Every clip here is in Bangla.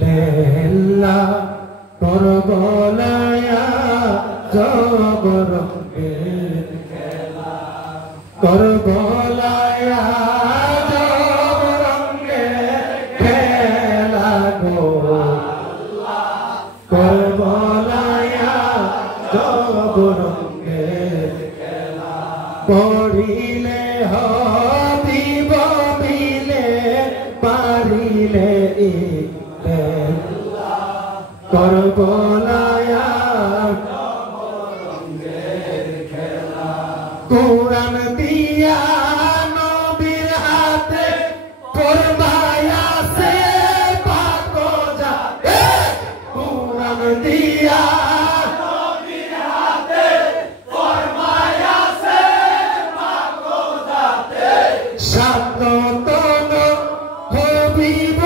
লেলা করবলায়া জবরঙ্গের খেলা করবলায়া জবরঙ্গের খেলা গো করবলায়া জবরঙ্গের খেলা পড়িলে হবিব মিলে পারিলে করবলায়া জবরঙ্গের খেলা কুরআন দিয়া নবীর হাতে করবায়া সে পাকো যা কুরআন দিয়া নবীর হাতে করবায়া সে পাকো যাতে সাততন হবিব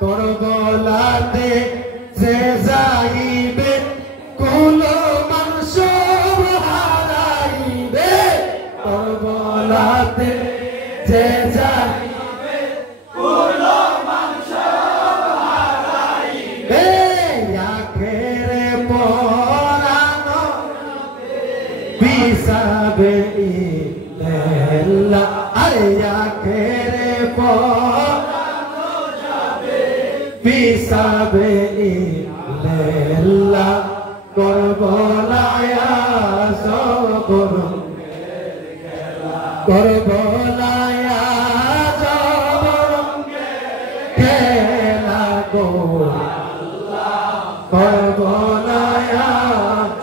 করবলাতে যে যাইবে কোন মানুষ হারাইবে করবলাতে যে যাইবে কোন মানুষ হারাইবে আখেরে পরানো বিসাবে ইল্লাহ আরে আখেরে বিসাবে ইল্লাহ করবলায়া জবরঙ্গের খেলা করবলায়া জবরঙ্গের খেলা গো করবলায়া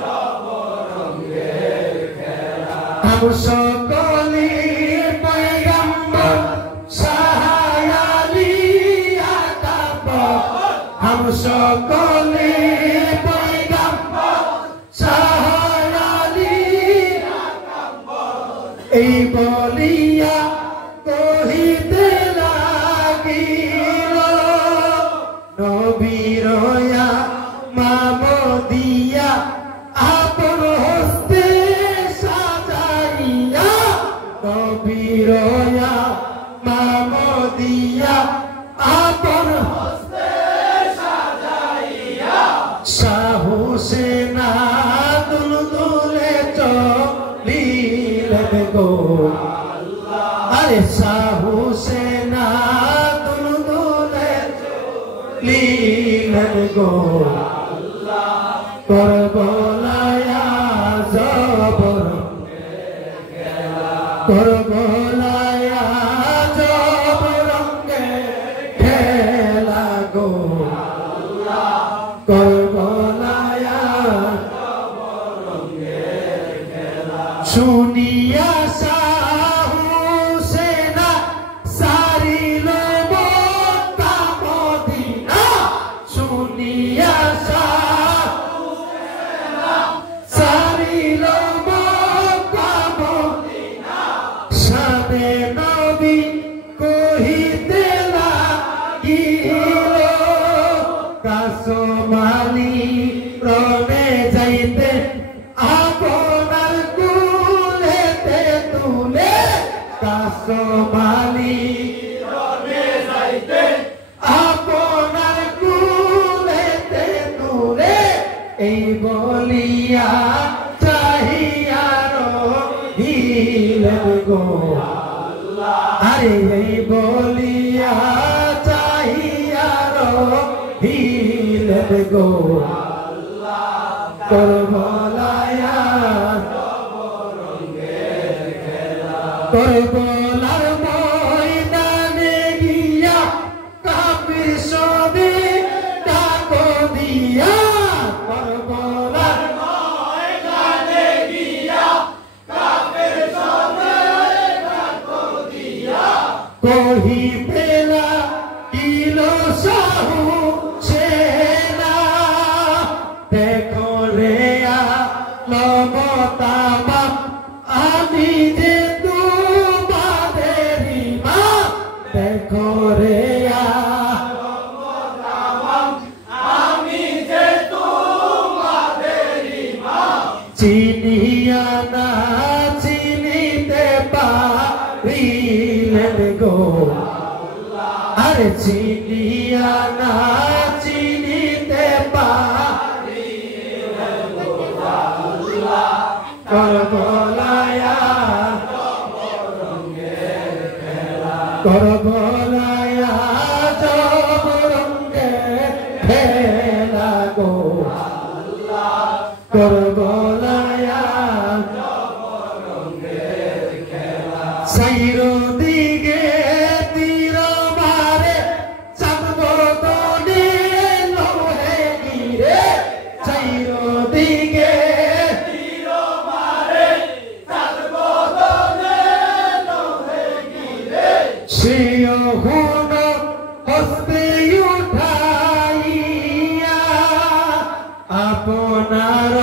জবরঙ্গের খেলা हम সকলে পয়গম্বর हम সকলে পয়গম্বর সাহায়ালি এই বলিয়া কহিতে লাগিল নবীরয়া মামদিয়া আপন হস্তে সাজাইয়া নবীরয়া মামদিয়া আপন সাহসেনা দুলদুলে চলিলেন গো আরে সাহসেনা দুলদুলে চলিলেন গো করবলায়া জবরঙ্গের খেলা করবলায়া জবরঙ্গের খেলা গো করবলায়া জবরঙ্গের খেলা শুনিয়া সাহসেনা সারিল মক্কা মদিনা শুনিয়া সাহসেনা সারিল মক্কা মদিনা সাবে নবী কহিতে লাগিল কাসমালি রনে যাইতে আপনার কুলেতে তুলে কাসমালি রনে যাইতে আপনার কুলেতে তুলে এই বলিয়া চাহিয়া রহিলেন গো আরে এই বলিয়া চাহিয়া রহিলেন গো করবলায়া জবরঙ্গের খেলা করবলার ময়দানে গিয়া কাফির সবে ডাকো দিয়া করবলার ময়দানে গিয়া কাফির সবে ডাকো দিয়া কহিতে লাগিল সাহু সেনা দেখো রে লবতামা আমি যে তোমাদেরই মা দেখো রে লবতামা আমি যে তোমাদেরই মা চিনিয়া না চিনিতে পারিলেন গো আরে চিনিয়া না চিনিতে পারি করবলায়া করবলায়া জব রঙ্গে খেলা গো করবলায়া সাইরো দিগে তীর মারে চাঁদবো দনে লোহে গিরে সাইরো দিগে তীর মারে চাঁদবো দনে লোহে গিরে সেও হুন হস্তে উঠাইয়া আপনার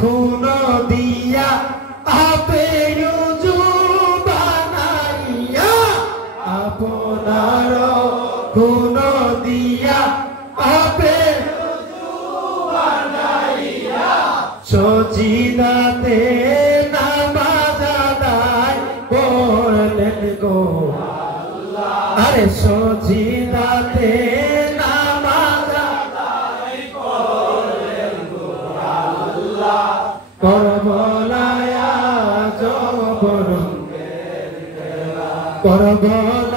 খুন দিয়া আপে আপনার খুন দিয়া আপে সজিদাতে নামাজ আদায় করলেন গো আরে সজিদাতে নামাজ আদায় করলেন গো আল্লাহ করবলায়া জবর করবলায়া